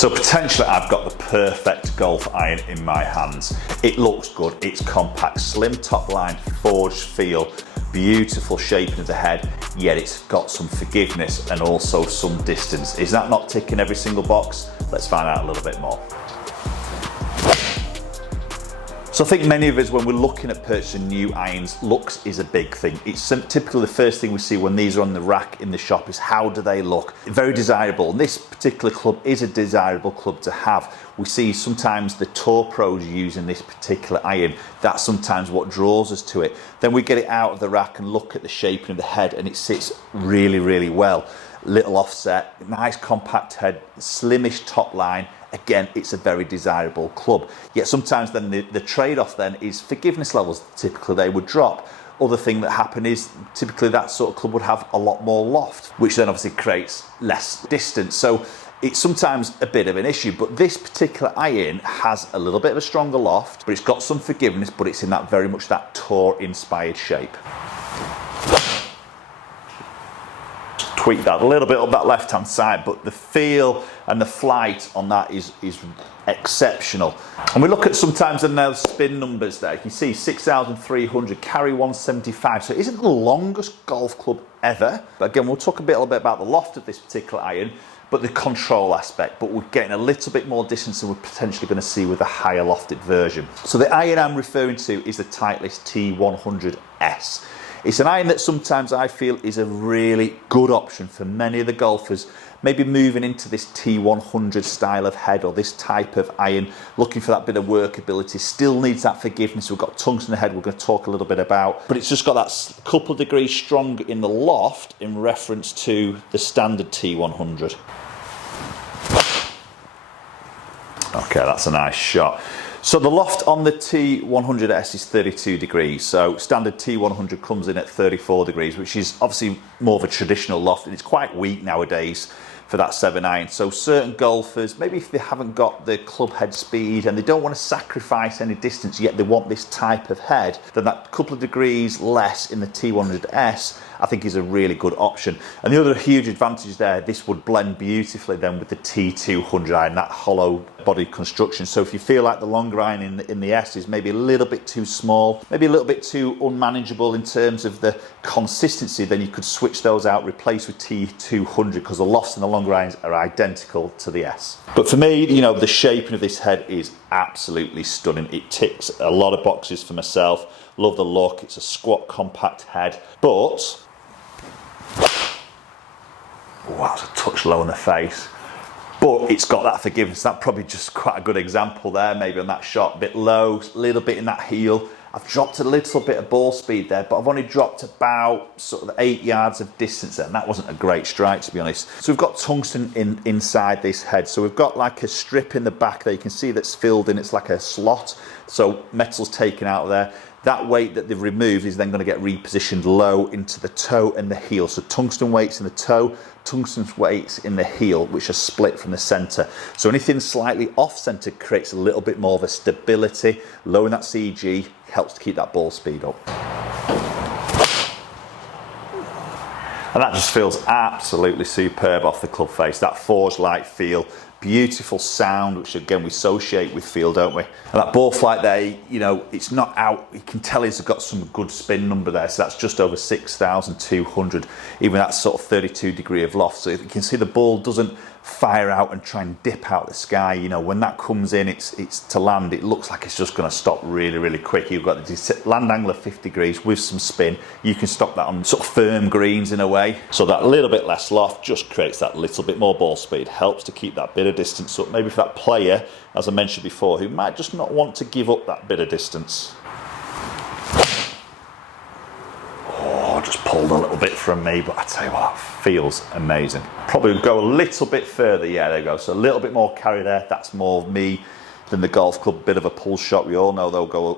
So potentially I've got the perfect golf iron in my hands. It looks good, it's compact, slim top line, forged feel, beautiful shaping of the head, yet it's got some forgiveness and also some distance. Is that not ticking every single box? Let's find out a little bit more. So I think many of us, when we're looking at purchasing new irons, looks is a big thing. It's typically the first thing we see when these are on the rack in the shop is how do they look? Very desirable. And this particular club is a desirable club to have. We see sometimes the tour pros using this particular iron. That's sometimes what draws us to it. Then we get it out of the rack and look at the shaping of the head, and it sits really, really well. Little offset, nice compact head, slimish top line. Again, it's a very desirable club. Yet sometimes then the trade-off then is forgiveness levels. Typically they would drop. Other thing that happened is typically that sort of club would have a lot more loft, which then obviously creates less distance. So it's sometimes a bit of an issue, but this particular iron has a little bit of a stronger loft, but it's got some forgiveness, but it's in that very much that tour inspired shape. Tweak that a little bit up that left hand side, but the feel and the flight on that is exceptional. And we look at sometimes in those spin numbers there, you can see 6,300, carry 175, so it isn't the longest golf club ever. But again, we'll talk a little bit about the loft of this particular iron, but the control aspect, but we're getting a little bit more distance than we're potentially going to see with a higher lofted version. So the iron I'm referring to is the Titleist T100s. It's an iron that sometimes I feel is a really good option for many of the golfers, maybe moving into this T100 style of head or this type of iron, looking for that bit of workability, still needs that forgiveness. We've got tungsten head we're going to talk a little bit about, but it's just got that couple of degrees stronger in the loft in reference to the standard T100. Okay, that's a nice shot. So the loft on the T100s is 32 degrees, so standard T100 comes in at 34 degrees, which is obviously more of a traditional loft, and it's quite weak nowadays for that 7 iron. So certain golfers, maybe if they haven't got the club head speed and they don't want to sacrifice any distance, yet they want this type of head, then that couple of degrees less in the T100s I think is a really good option. And the other huge advantage there, this would blend beautifully then with the T200 iron, that hollow body construction. So if you feel like the longer iron in the S is maybe a little bit too small, maybe a little bit too unmanageable in terms of the consistency, then you could switch those out, replace with T200, because the lofts and the longer irons are identical to the S. But for me, you know, the shaping of this head is absolutely stunning. It ticks a lot of boxes for myself. Love the look. It's a squat compact head, but that's a touch low on the face, but it's got that forgiveness. That probably just quite a good example there, maybe on that shot, a bit low, a little bit in that heel. I've dropped a little bit of ball speed there, but I've only dropped about sort of 8 yards of distance there, and that wasn't a great strike, to be honest. So we've got tungsten inside this head. So we've got like a strip in the back there. You can see that's filled in. It's like a slot. So metal's taken out of there. That weight that they've removed is then going to get repositioned low into the toe and the heel. So tungsten weights in the toe, tungsten weights in the heel, which are split from the center. So anything slightly off center creates a little bit more of a stability. Lowering that CG helps to keep that ball speed up. And that just feels absolutely superb off the club face. That forged-like feel, beautiful sound, which again we associate with feel, don't we? And that ball flight there, you know, it's not out. You can tell it's got some good spin number there. So that's just over 6,200. Even that sort of 32 degree of loft. So you can see the ball doesn't fire out and try and dip out the sky. You know, when that comes in, it's to land, it looks like it's just going to stop really, really quick. You've got the land angle of 50 degrees with some spin. You can stop that on sort of firm greens in a way. So that little bit less loft just creates that little bit more ball speed, helps to keep that bit of distance up. Maybe for that player, as I mentioned before, who might just not want to give up that bit of distance. Just pulled a little bit from me, but I tell you what, that feels amazing. Probably go a little bit further. Yeah, there you go. So a little bit more carry there. That's more of me than the golf club. Bit of a pull shot. We all know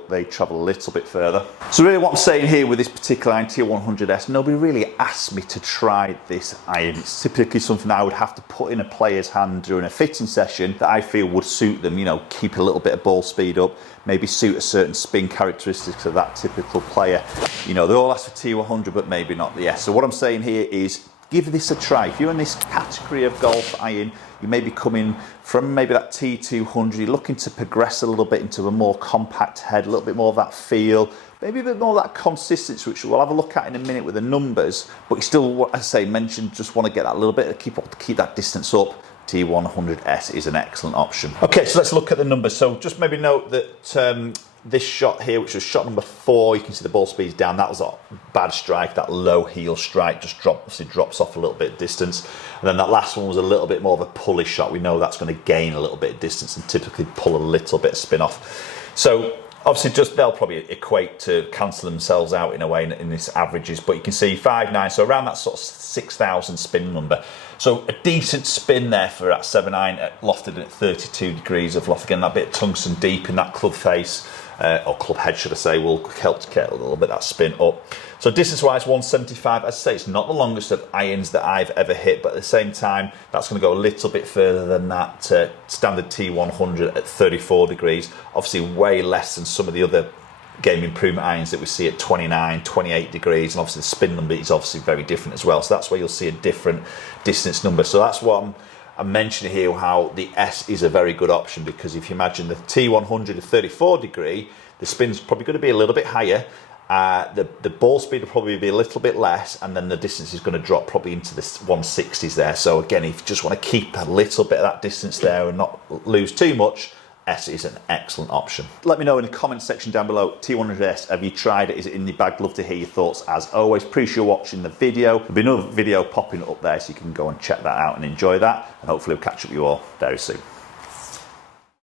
they travel a little bit further. So really what I'm saying here with this particular iron T100s, nobody really asked me to try this iron. It's typically something I would have to put in a player's hand during a fitting session that I feel would suit them, you know, keep a little bit of ball speed up, maybe suit a certain spin characteristics of that typical player. You know, they all ask for T100, but maybe not the S. So what I'm saying here is give this a try. If you're in this category of golf iron, you may be coming from maybe that T200, you're looking to progress a little bit into a more compact head, a little bit more of that feel, maybe a bit more of that consistency, which we'll have a look at in a minute with the numbers, but you still, as I say, mentioned, just want to get that little bit, keep that distance up. T100s is an excellent option. Okay, so let's look at the numbers. So just maybe note that this shot here, which was shot number 4, you can see the ball speed's down. That was a bad strike, that low heel strike, just obviously drops off a little bit of distance. And then that last one was a little bit more of a pulley shot. We know that's going to gain a little bit of distance and typically pull a little bit of spin off. So obviously just they'll probably equate to cancel themselves out in a way in this averages, but you can see 5.9, so around that sort of 6,000 spin number. So a decent spin there for that 7.9 lofted at 32 degrees of loft. Again, that bit of tungsten deep in that club face, or club head should I say, will help to get a little bit of that spin up. So distance wise 175, as I say, it's not the longest of irons that I've ever hit, but at the same time that's going to go a little bit further than that standard T100 at 34 degrees. Obviously way less than some of the other game improvement irons that we see at 29, 28 degrees, and obviously the spin number is obviously very different as well, so that's where you'll see a different distance number. So that's what I'm mentioning here, how the S is a very good option, because if you imagine the T100 at 34 degree, the spin's probably going to be a little bit higher, the ball speed will probably be a little bit less, and then the distance is going to drop probably into the 160s there. So again, if you just want to keep a little bit of that distance there and not lose too much, S is an excellent option. Let me know in the comment section down below, T100S, have you tried it? Is it in your bag? Love to hear your thoughts as always. Appreciate you watching the video. There'll be another video popping up there, so you can go and check that out and enjoy that. And hopefully we'll catch up with you all very soon.